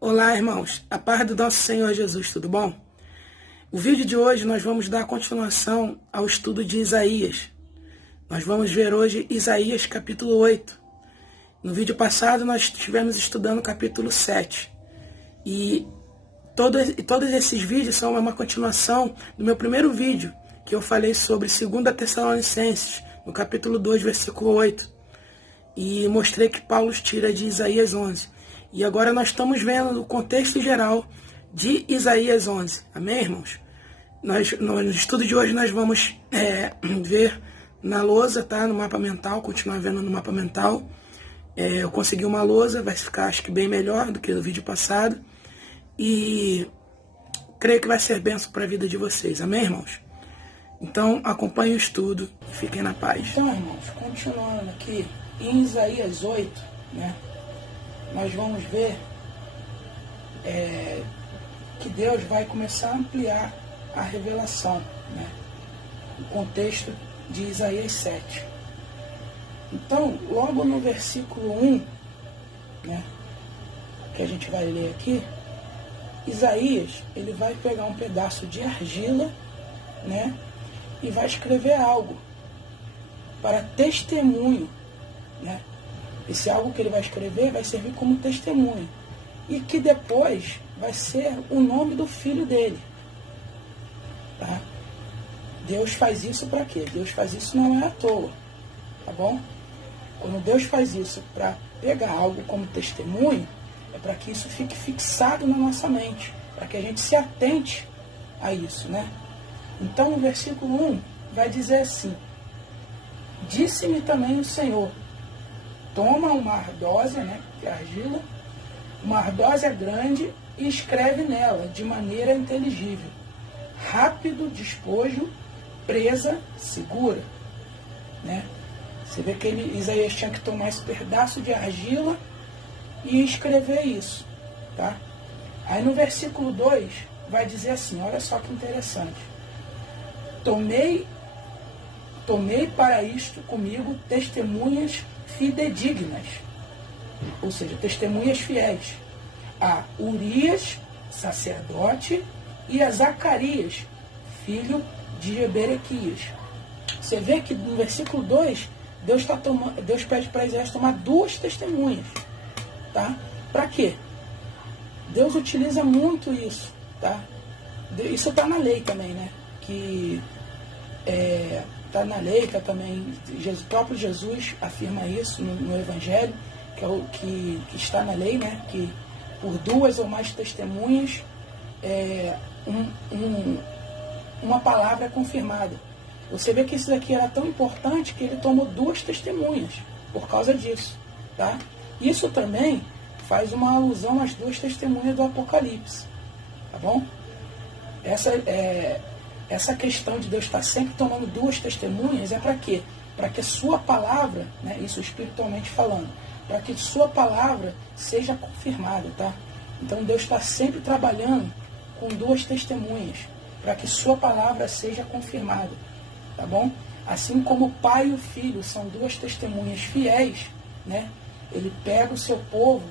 Olá, irmãos. A paz do nosso Senhor Jesus, tudo bom? O vídeo de hoje nós vamos dar continuação ao estudo de Isaías. Nós vamos ver hoje Isaías capítulo 8. No vídeo passado nós estivemos estudando o capítulo 7. E todos esses vídeos são uma continuação do meu primeiro vídeo, que eu falei sobre 2 Tessalonicenses, no capítulo 2, versículo 8. E mostrei que Paulo tira de Isaías 11. E agora nós estamos vendo o contexto geral de Isaías 11. Amém, irmãos? No estudo de hoje nós vamos ver na lousa, tá? No mapa mental, continuar vendo no mapa mental. Eu consegui uma lousa, vai ficar acho que bem melhor do que no vídeo passado. E creio que vai ser bênção para a vida de vocês. Amém, irmãos? Então acompanhem o estudo e fiquem na paz. Então, irmãos, continuando aqui em Isaías 8, né? Nós vamos ver que Deus vai começar a ampliar a revelação, né? O contexto de Isaías 7. Então, logo no versículo 1, né, que a gente vai ler aqui, Isaías ele vai pegar um pedaço de argila, né, e vai escrever algo para testemunho, né? Esse algo que ele vai escrever vai servir como testemunho. E que depois vai ser o nome do filho dele. Tá? Deus faz isso para quê? Deus faz isso não é à toa. Tá bom? Quando Deus faz isso para pegar algo como testemunho, é para que isso fique fixado na nossa mente. Para que a gente se atente a isso, né? Então, o versículo 1 vai dizer assim: Disse-me também o Senhor, toma uma ardósia, né, que é argila, uma ardósia grande e escreve nela de maneira inteligível: rápido despojo, presa segura. Né? Você vê que Isaías tinha que tomar esse pedaço de argila e escrever isso. Tá? Aí no versículo 2 vai dizer assim, olha só que interessante: Tomei para isto comigo testemunhas fidedignas, ou seja, testemunhas fiéis, a Urias, sacerdote, e a Zacarias, filho de Jeberequias. Você vê que no versículo 2, Deus pede para Isaías tomar duas testemunhas. Tá? Para quê? Deus utiliza muito isso. Tá? Isso está na lei também, né? Que está na lei, que também o próprio Jesus afirma isso no Evangelho, que é o que está na lei, né? Que por duas ou mais testemunhas uma palavra é confirmada. Você vê que isso daqui era tão importante que ele tomou duas testemunhas por causa disso. Tá? Isso também faz uma alusão às duas testemunhas do Apocalipse. Tá bom? Essa questão de Deus estar sempre tomando duas testemunhas é para quê? Para que a sua palavra, né, isso espiritualmente falando, para que sua palavra seja confirmada, tá? Então Deus está sempre trabalhando com duas testemunhas, para que sua palavra seja confirmada, tá bom? Assim como o pai e o filho são duas testemunhas fiéis, né? Ele pega o seu povo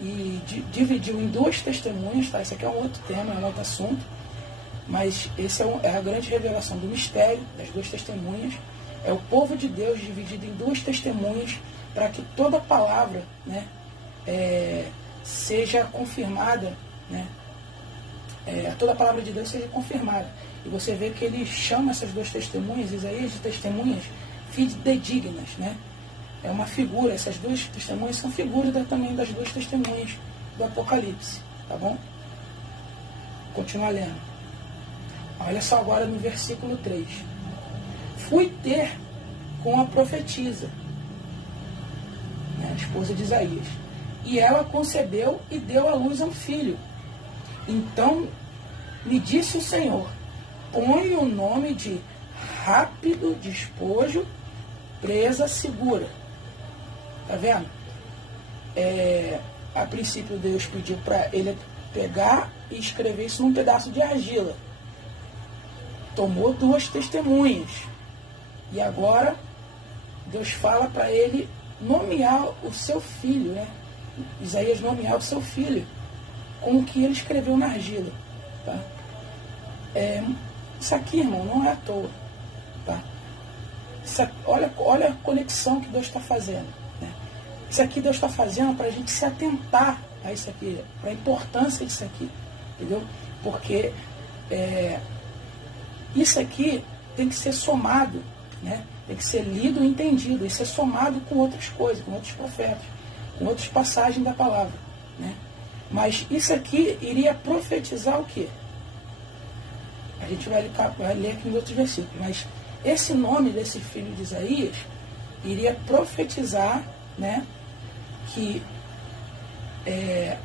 e dividiu em duas testemunhas, tá? Esse aqui é um outro tema, é um outro assunto. Mas esse é a grande revelação do mistério das duas testemunhas. É o povo de Deus dividido em duas testemunhas para que toda palavra, né, seja confirmada, né, toda a palavra de Deus seja confirmada. E você vê que ele chama essas duas testemunhas, Isaías, de testemunhas fidedignas, né? É uma figura, essas duas testemunhas são figuras também das duas testemunhas do Apocalipse, tá bom? Continua lendo. Olha só agora no versículo 3. Fui ter com a profetisa, né, a esposa de Isaías, e ela concebeu e deu à luz a um filho. Então me disse o Senhor, põe o nome de rápido despojo, presa segura. Tá vendo? A princípio Deus pediu para ele pegar e escrever isso num pedaço de argila. Tomou duas testemunhas. E agora Deus fala para ele nomear o seu filho, né? Isaías nomear o seu filho com o que ele escreveu na argila. Tá? Isso aqui, irmão, não é à toa. Tá? Olha a conexão que Deus está fazendo. Né? Isso aqui Deus está fazendo para a gente se atentar a isso aqui, para a importância disso aqui. Entendeu? Porque isso aqui tem que ser somado, né? Tem que ser lido e entendido, e ser somado com outras coisas, com outros profetas, com outras passagens da palavra. Né? Mas isso aqui iria profetizar o quê? A gente vai ler aqui nos outros versículos, mas esse nome desse filho de Isaías iria profetizar, né, que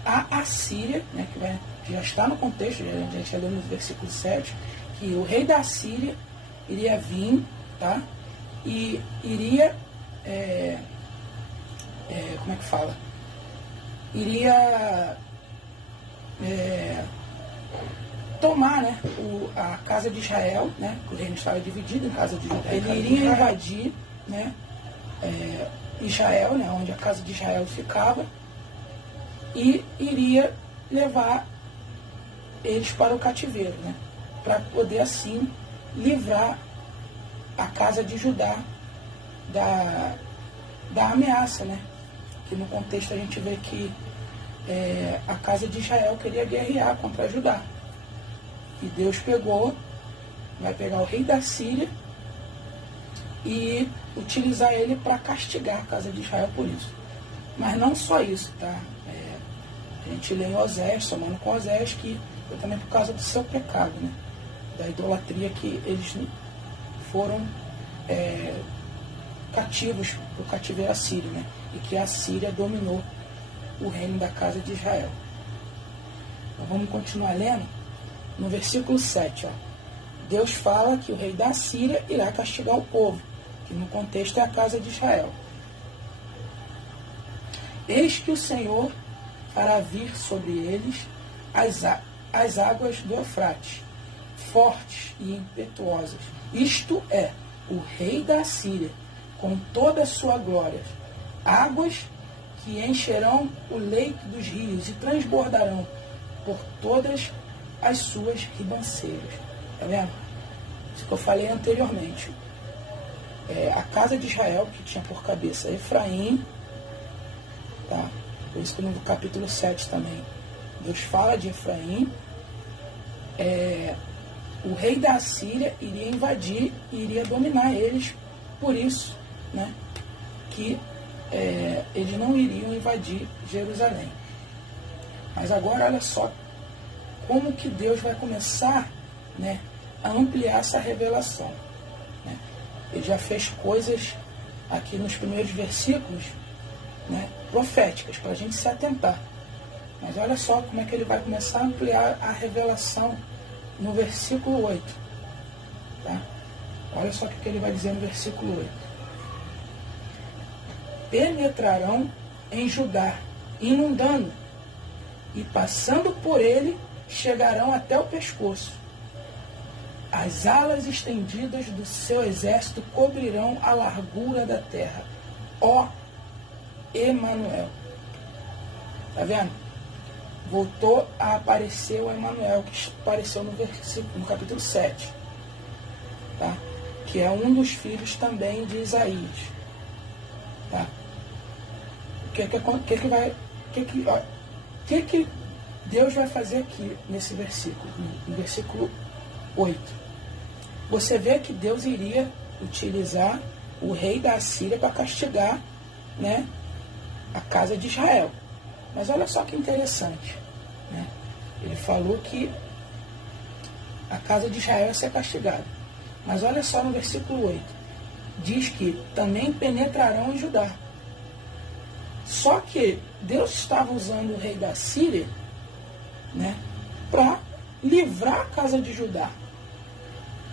a Assíria, né, que já está no contexto, a gente já leu no versículo 7, que o rei da Síria iria vir, tá? E iria, como é que fala? Iria tomar, né, a casa de Israel, né? O reino estava dividido em casa de Judá. Ele iria invadir, né, Israel, né, onde a casa de Israel ficava, e iria levar eles para o cativeiro, né, para poder assim livrar a casa de Judá da ameaça, né? Que no contexto a gente vê que a casa de Israel queria guerrear contra Judá. E Deus vai pegar o rei da Síria e utilizar ele para castigar a casa de Israel por isso. Mas não só isso, tá? A gente lê em Osés, somando com Osés, que foi também por causa do seu pecado, né? Da idolatria, que eles foram cativos para o cativeiro assírio, né? E que a Síria dominou o reino da casa de Israel. Então vamos continuar lendo. No versículo 7, ó, Deus fala que o rei da Síria irá castigar o povo, que no contexto é a casa de Israel. Eis que o Senhor fará vir sobre eles as águas do Eufrates, fortes e impetuosas. Isto é, o rei da Síria, com toda a sua glória, águas que encherão o leito dos rios e transbordarão por todas as suas ribanceiras. Tá vendo? Isso que eu falei anteriormente. A casa de Israel, que tinha por cabeça Efraim, tá? Por isso que no capítulo 7 também Deus fala de Efraim. O rei da Assíria iria invadir e iria dominar eles, por isso, né, que eles não iriam invadir Jerusalém. Mas agora olha só como que Deus vai começar, né, a ampliar essa revelação. Né? Ele já fez coisas aqui nos primeiros versículos, né, proféticas, para a gente se atentar. Mas olha só como é que ele vai começar a ampliar a revelação no versículo 8. Tá? Olha só o que ele vai dizer no versículo 8. Penetrarão em Judá, inundando, e passando por ele, chegarão até o pescoço. As alas estendidas do seu exército cobrirão a largura da terra. Ó Emanuel. Tá vendo? Voltou a aparecer o Emanuel, que apareceu no capítulo 7. Tá? Que é um dos filhos também de Isaías. Tá? O que Deus vai fazer aqui nesse versículo, no versículo 8? Você vê que Deus iria utilizar o rei da Assíria para castigar, né, a casa de Israel. Mas olha só que interessante, né? Ele falou que a casa de Israel ia ser castigada. Mas olha só no versículo 8. Diz que também penetrarão em Judá. Só que Deus estava usando o rei da Síria, né, para livrar a casa de Judá,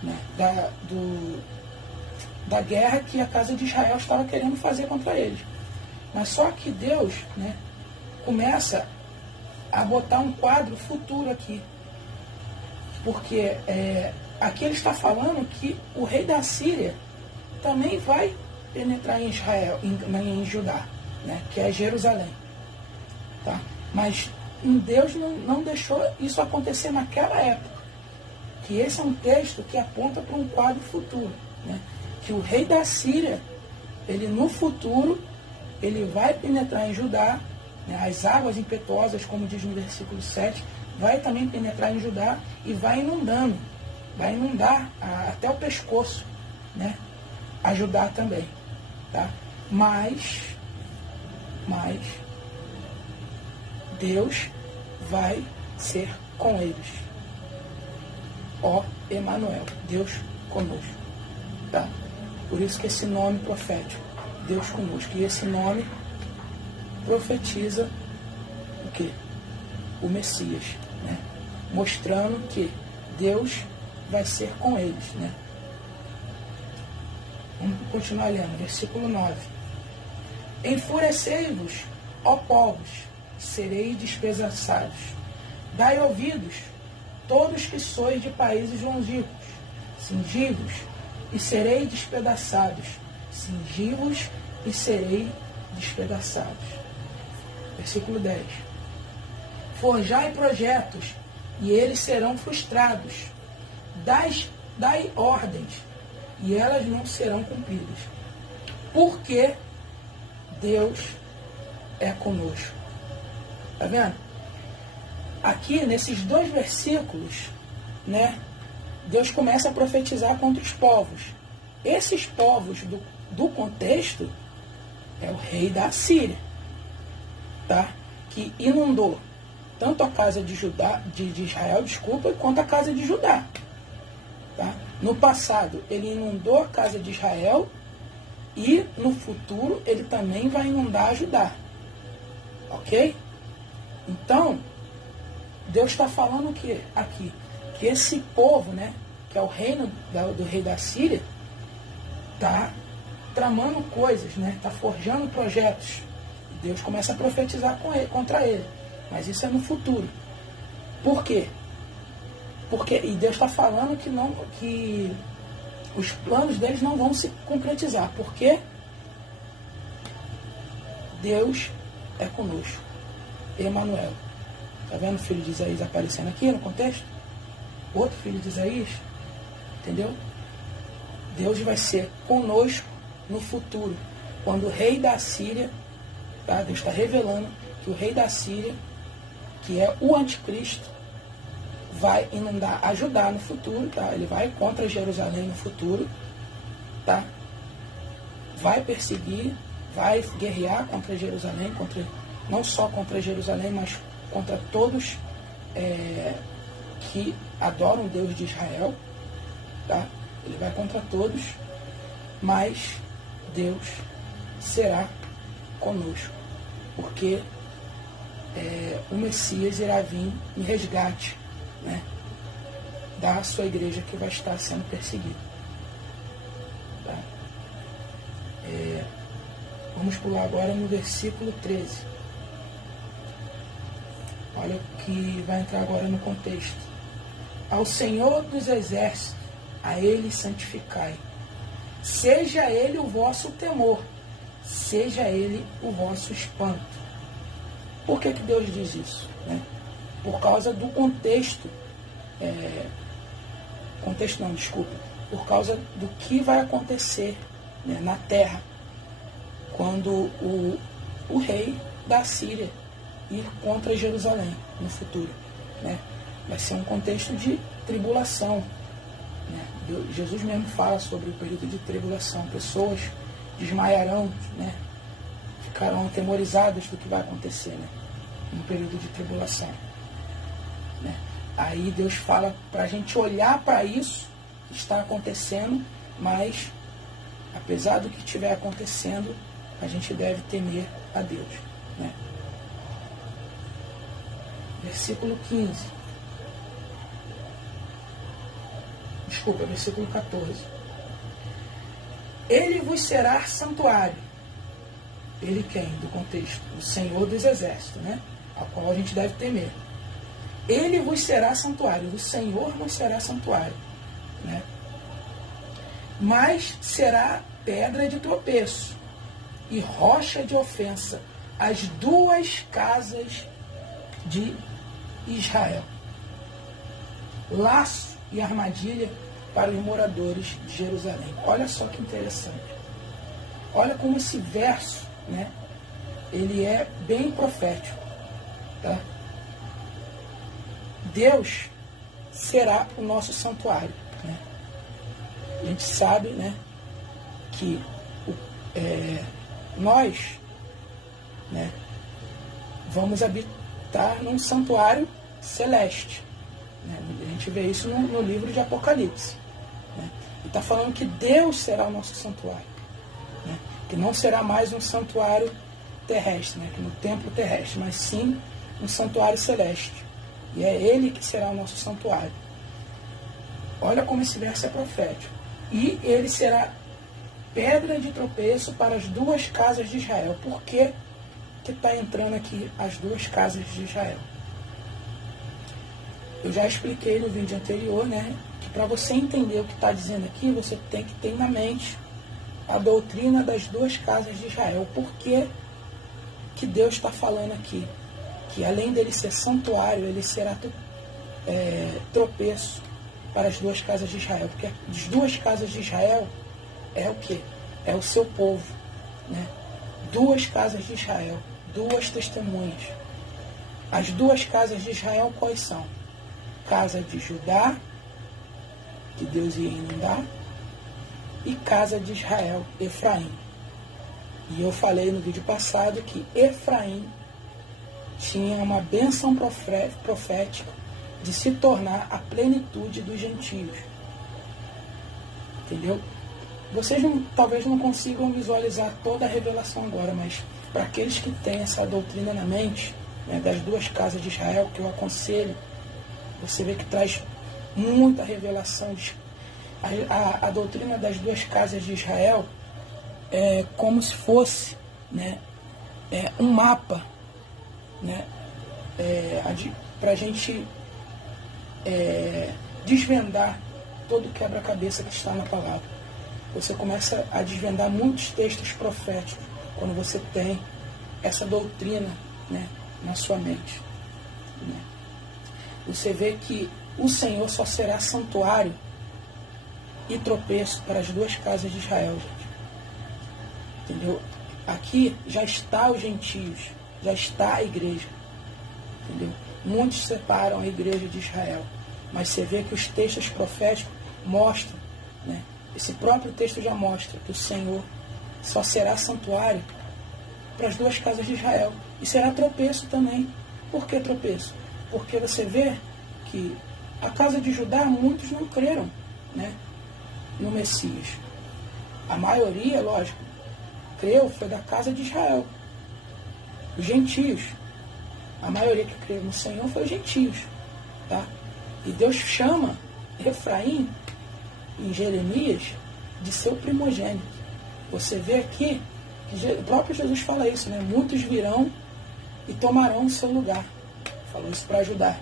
né, da guerra que a casa de Israel estava querendo fazer contra eles. Mas só que Deus, né, começa a botar um quadro futuro aqui. Porque aqui ele está falando que o rei da Síria também vai penetrar em Israel, em Judá, né, que é Jerusalém. Tá? Mas Deus não deixou isso acontecer naquela época. Que esse é um texto que aponta para um quadro futuro, né? Que o rei da Síria, ele no futuro, ele vai penetrar em Judá, né? As águas impetuosas, como diz no versículo 7, vai também penetrar em Judá e vai inundando, vai inundar até o pescoço, né? A Judá também, tá? Mas Deus vai ser com eles. Ó Emanuel, Deus conosco, tá? Por isso que esse nome profético, Deus conosco, e esse nome profetiza o quê? O Messias, né? Mostrando que Deus vai ser com eles, né? Vamos continuar lendo, versículo 9. Enfurecei-vos, ó povos, sereis despedaçados. Dai ouvidos, todos que sois de países longínquos, cingi-vos e serei despedaçados, cingi-vos e serei despedaçados. Versículo 10. Forjai projetos, e eles serão frustrados. Dai ordens, e elas não serão cumpridas. Porque Deus é conosco. Tá vendo? Aqui, nesses 2 versículos, né, Deus começa a profetizar contra os povos. Esses povos do contexto é o rei da Síria, tá? Que inundou tanto a casa de Israel, quanto a casa de Judá. Tá? No passado, ele inundou a casa de Israel e no futuro ele também vai inundar a Judá. Ok? Então, Deus está falando que aqui, que esse povo, né, que é o reino do rei da Síria, está tramando coisas, né, está forjando projetos. Deus começa a profetizar contra ele. Mas isso é no futuro. Por quê? E Deus está falando que os planos deles não vão se concretizar. Porque Deus é conosco. Emanuel. Está vendo o filho de Isaías aparecendo aqui no contexto? Outro filho de Isaías. Entendeu? Deus vai ser conosco no futuro. Quando o rei da Síria, tá? Deus está revelando que o rei da Síria, que é o anticristo, vai inundar a Judá no futuro, tá? Ele vai contra Jerusalém no futuro, tá? Vai perseguir, vai guerrear contra Jerusalém, não só contra Jerusalém, mas contra todos que adoram o Deus de Israel, tá? Ele vai contra todos, mas Deus será conosco, porque o Messias irá vir em resgate, né, da sua igreja que vai estar sendo perseguida. Tá? Vamos pular agora no versículo 13. Olha o que vai entrar agora no contexto. Ao Senhor dos Exércitos, a Ele santificai. Seja Ele o vosso temor, seja Ele o vosso espanto. Por que Deus diz isso? Né? Por causa do contexto. Por causa do que vai acontecer, né, na terra quando o rei da Síria ir contra Jerusalém no futuro, né? Vai ser um contexto de tribulação, né? Jesus mesmo fala sobre o período de tribulação. Pessoas desmaiarão, né? Ficarão atemorizadas do que vai acontecer, né? No período de tribulação, né? Aí Deus fala para a gente olhar para isso que está acontecendo, mas apesar do que estiver acontecendo, a gente deve temer a Deus, né? Versículo 15. Versículo 14. Ele vos será santuário. Ele quem? Do contexto? O Senhor dos Exércitos, né? Ao qual a gente deve temer. Ele vos será santuário. O Senhor não será santuário, né? Mas será pedra de tropeço e rocha de ofensa as duas casas de Israel. Laço e armadilha para os moradores de Jerusalém. Olha só que interessante. Olha como esse verso, né, ele é bem profético. Tá? Deus será o nosso santuário. Né? A gente sabe, né, que nós, né, vamos habitar num santuário celeste. Né? A gente vê isso no livro de Apocalipse. Né? E está falando que Deus será o nosso santuário. Né? Que não será mais um santuário terrestre, né? Que no templo terrestre, mas sim um santuário celeste. E é Ele que será o nosso santuário. Olha como esse verso é profético. E ele será pedra de tropeço para as duas casas de Israel. Por que está entrando aqui as duas casas de Israel? Eu já expliquei no vídeo anterior, né, que para você entender o que está dizendo aqui, você tem que ter na mente a doutrina das duas casas de Israel. Por que Deus está falando aqui? Que além dele ser santuário, ele será tropeço para as duas casas de Israel. Porque as duas casas de Israel é o quê? É o seu povo. Né? Duas casas de Israel, duas testemunhas. As duas casas de Israel quais são? Casa de Judá, que Deus ia inundar, e casa de Israel, Efraim. E eu falei no vídeo passado que Efraim tinha uma bênção profética de se tornar a plenitude dos gentios. Entendeu? Vocês talvez não consigam visualizar toda a revelação agora, mas para aqueles que têm essa doutrina na mente, né, das duas casas de Israel, que eu aconselho, você vê que traz muita revelação. A doutrina das duas casas de Israel é como se fosse, né, um mapa, né, para a gente desvendar todo o quebra-cabeça que está na palavra. Você começa a desvendar muitos textos proféticos quando você tem essa doutrina, né, na sua mente. Né? Você vê que o Senhor só será santuário e tropeço para as duas casas de Israel, gente. Entendeu? Aqui já está os gentios, já está a igreja. Entendeu? Muitos separam a igreja de Israel, mas você vê que os textos proféticos mostram, né? Esse próprio texto já mostra que o Senhor só será santuário para as duas casas de Israel. E será tropeço também. Por que tropeço? Porque você vê que a casa de Judá, muitos não creram, né, no Messias. A maioria, lógico, creu, foi da casa de Israel. Os gentios. A maioria que creu no Senhor foi os gentios. Tá? E Deus chama Efraim, em Jeremias, de seu primogênito. Você vê aqui que o próprio Jesus fala isso, né? Muitos virão e tomarão o seu lugar. Falou isso para ajudar.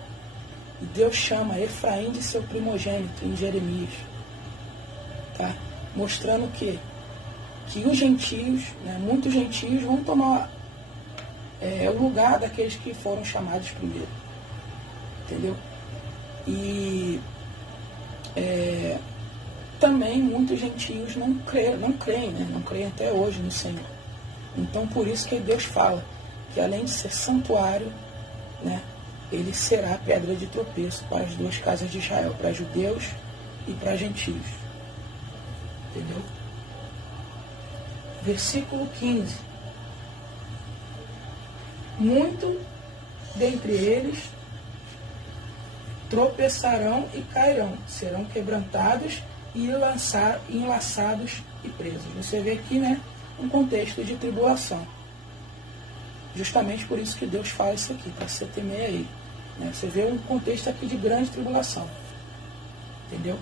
E Deus chama Efraim de seu primogênito em Jeremias. Tá? Mostrando que os gentios, né, muitos gentios vão tomar o lugar daqueles que foram chamados primeiro. Entendeu? E também muitos gentios não creem, né? Não creem até hoje no Senhor. Então, por isso que Deus fala que além de ser santuário, né, ele será pedra de tropeço para as duas casas de Israel, para judeus e para gentios. Entendeu? Versículo 15. Muito dentre eles tropeçarão e cairão, serão quebrantados e enlaçados e presos. Você vê aqui, né, um contexto de tribulação. Justamente por isso que Deus fala isso aqui, para você temer a Ele. Né? Você vê um contexto aqui de grande tribulação. Entendeu?